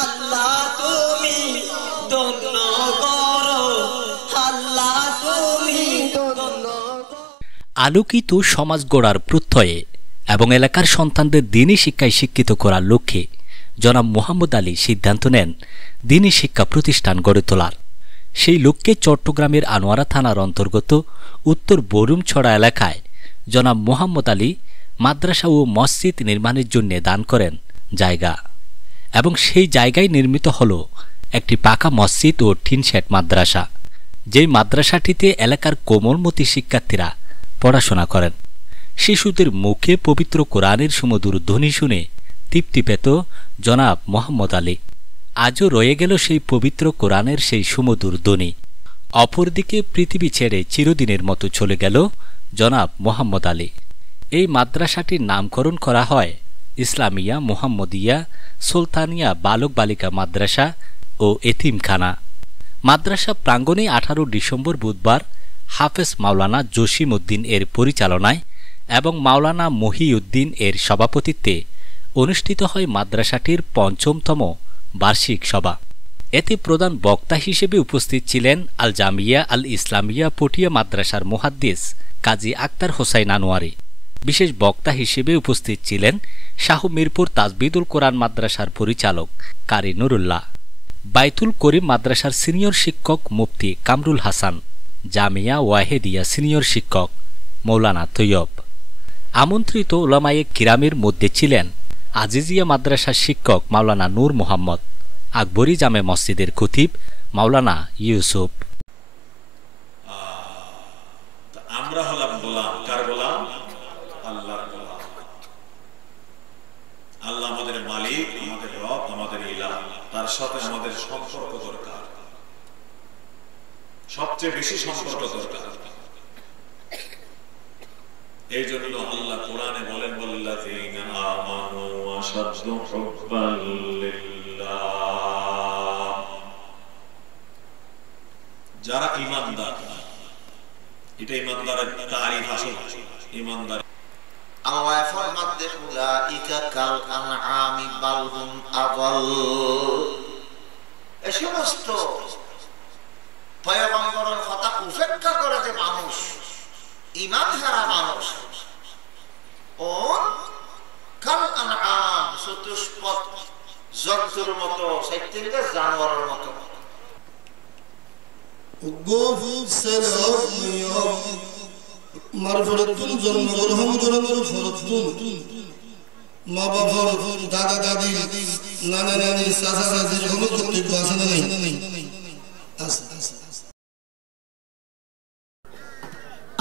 আল্লাহ তুমি ধন্য করো, আল্লাহ তুমি ধন্য। আলোকিত সমাজ গড়ার প্রত্যয়ে এবং এলাকার সন্তানদের দ্বীনি শিক্ষায় শিক্ষিত করার লক্ষ্যে জনাব মোহাম্মদ আলী সিদ্ধান্ত নেন দ্বীনি শিক্ষা প্রতিষ্ঠান গড়ে তোলার। সেই লক্ষ্যে চট্টগ্রামের আনোয়ারা থানার অন্তর্গত উত্তর বরুমছড়া এলাকায় জনাব মোহাম্মদ আলী মাদ্রাসা ও মসজিদ নির্মাণের জন্য দান করেন জায়গা, এবং সেই জায়গায় নির্মিত হল একটি পাকা মসজিদ ও টিনশেড মাদ্রাসা, যেই মাদ্রাসাটিতে এলাকার কোমলমতি শিক্ষার্থীরা পড়াশোনা করেন। শিশুদের মুখে পবিত্র কোরআনের সুমধুর ধ্বনি শুনে তৃপ্তি পেত জনাব মোহাম্মদ আলী। আজও রয়ে গেল সেই পবিত্র কোরআনের সেই সুমধুর ধ্বনি। অপরদিকে পৃথিবী ছেড়ে চিরদিনের মতো চলে গেল জনাব মোহাম্মদ আলী। এই মাদ্রাসাটির নামকরণ করা হয় ইসলামিয়া মুহাম্মদিয়া সুলতানিয়া বালক বালিকা মাদ্রাসা ও এতিমখানা। মাদ্রাসা প্রাঙ্গণে 18 ডিসেম্বর বুধবার হাফেজ মাওলানা জসিম উদ্দিন এর পরিচালনায় এবং মাওলানা মহিউদ্দিন এর সভাপতিত্বে অনুষ্ঠিত হয় মাদ্রাসাটির ৫ম বার্ষিক সভা। এতে প্রধান বক্তা হিসেবে উপস্থিত ছিলেন আল জামিয়া আল ইসলামিয়া পটিয়া মাদ্রাসার মুহাদ্দিস কাজী আক্তার হোসাইন আনোয়ারি। বিশেষ বক্তা হিসেবে উপস্থিত ছিলেন শাহ মিরপুর তাজবিদুল কোরআন মাদ্রাসার পরিচালক কারি নুরুল্লাহ, বাইতুল করিম মাদ্রাসার সিনিয়র শিক্ষক মুফতি কামরুল হাসান, জামিয়া ওয়াহেদিয়া সিনিয়র শিক্ষক মৌলানা তৈয়ব। আমন্ত্রিত উলামায়ে কিরামের মধ্যে ছিলেন আজিজিয়া মাদ্রাসার শিক্ষক মাওলানা নূর মোহাম্মদ, আকবরী জামে মসজিদের খতিব মাওলানা ইউসুফ। আমরা হলাম গোলাম, কার গোলাম? আল্লাহর গোলাম। আল্লাহ আমাদের মালিক, আমাদের রব, আমাদের ইলাহ। তার সাথে আমাদের সম্পর্ক দরকার, সবচেয়ে বেশি সম্পর্ক দরকার। এই জন্য আল্লাহ কোরআনে বলেন ওয়াল্লাযীনা আমানু আশাদ্দু হুব্বান লিল্লাহ। যারা ঈমানদার, এটা ঈমানদারের তারিফ আসল ঈমানদার। আল্লাহ ফরমাতে উলাইকা কাল আনআমি বাল হুম আযাল। এই সমস্ত পয়গম্বরের কথা উপেক্ষা করে যে মানুষ, ঈমান হারা মানুষ, ও কাল আনআম চতুষ্পদ জন্তুর মতো, সাইত্তিকা জানোয়ারের মতো। মারফরতুন জন্মগ্রহণ করার ফরতুন, মা বাবার, দাদা দাদি, নানা নানি, চাচা চাচির কোনো কর্তব্য আছে না নেই? আছে।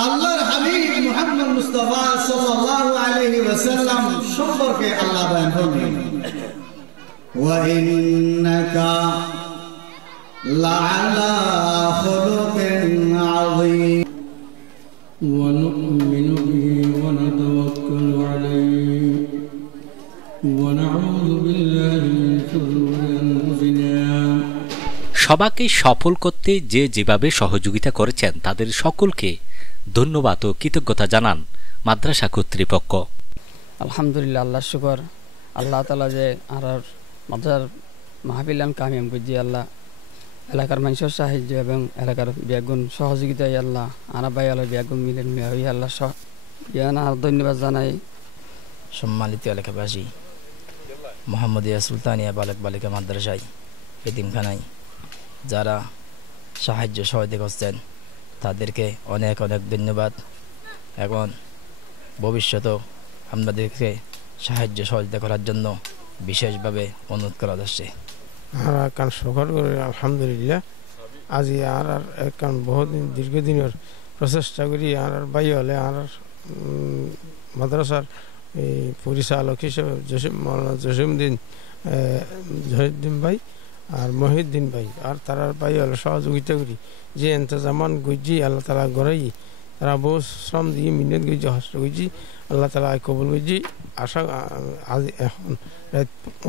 আল্লাহর হাবিব মুহাম্মদ মুস্তাফা সাল্লাল্লাহু আলাইহি ওয়াসাল্লাম সম্পর্কে আল্লাহ বয়ান করলেন, ওয়া ইন্নাকা লাআলা খুলুকিন আযীম ওয়া নু'মিনু বিহি ওয়া নাতাওয়াক্কালু আলাইহি ওয়া নাউযু বিল্লাহি মিন শুরুরি আনফুসিনা। সবাকে সফল করতে যে যেভাবে সহযোগিতা করেছেন তাদের সকলকে ধন্যবাদ ও কৃতজ্ঞতা জানান মাদ্রাসা কর্তৃপক্ষ। আলহামদুলিল্লাহ, আল্লাহ শুকর। আল্লাহ তালা যে আর মাদ্রাসার মাহফিলান কামিয়াম করছি, আল্লাহ এলাকার মানুষের সাহায্য এবং এলাকার ব্যাগুণ সহযোগিতায় আল্লাহ আনা ভাই আল্লাহ ব্যাগুণ মিলেন হই আল্লাহ আর ধন্যবাদ জানাই। সম্মানিত এলাকাবাসী, মুহাম্মদিয়া সুলতানিয়া বালক বালিকা মাদ্রাসায় এতিমখানায় যারা সাহায্য সহায়তা করছেন তাদেরকে অনেক অনেক ধন্যবাদ। এখন ভবিষ্যতেও আপনাদেরকে সাহায্য সহযোগিতা করার জন্য বিশেষভাবে অনুরোধ করা যাচ্ছে। আমরা কান সফর করে আলহামদুলিল্লাহ আজি আর কান বহুদিন দীর্ঘদিনের প্রচেষ্টা করি আর বাই হলে আর মাদ্রাসার এই পরিচালক হিসেবে মৌলানা জসিমউদ্দিন জহিউদ্দিন ভাই আর মহিউদ্দিন ভাই আর তারা ভাই হলে সহযোগিতা করি যে এন্তজামান গুজি আল্লাহ তালা গড়াই তারা বহু শ্রম দিয়ে মিনত গুজি হস্ত গুজি আল্লাহ তালা কবুল গুজি। আশা আজ এখন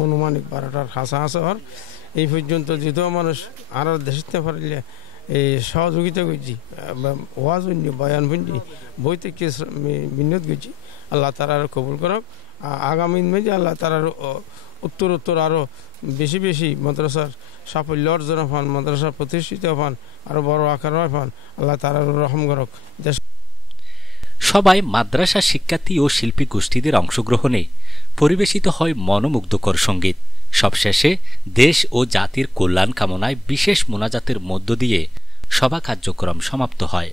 অনুমানিক 12টার হাসা হর এই পর্যন্ত যেহেতু মানুষ আর দেশে পারলে এই সহযোগিতা করছি ওয়াজ বয়ান বুঝি বই থেকে মিনত গুজি আল্লাহ তালার কবুল করক। আগামী মেজে আল্লাহ তালার উত্তর আরও বেশি বেশি মাদ্রাসার সাফল্য অর্জন হন, মাদ্রাসা প্রতিষ্ঠিত হন, আরও বড় আকার হন। আল্লাহ তার রহম করক। সবাই মাদ্রাসা শিক্ষার্থী ও শিল্পী গোষ্ঠীদের অংশগ্রহণে পরিবেশিত হয় মনোমুগ্ধকর সঙ্গীত। সবশেষে দেশ ও জাতির কল্যাণ কামনায় বিশেষ মোনাজাতের মধ্য দিয়ে সভা কার্যক্রম সমাপ্ত হয়।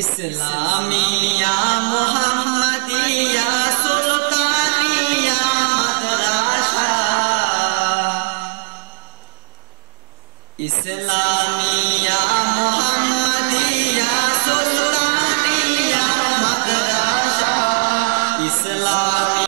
ইসলামিয়া মুহাম্মাদিয়া সুলতানিয়া মাদ্রাসা, ইসলামিয়া মুহাম্মাদিয়া সুলতানিয়া মাদ্রাসা, ইসলামিয়া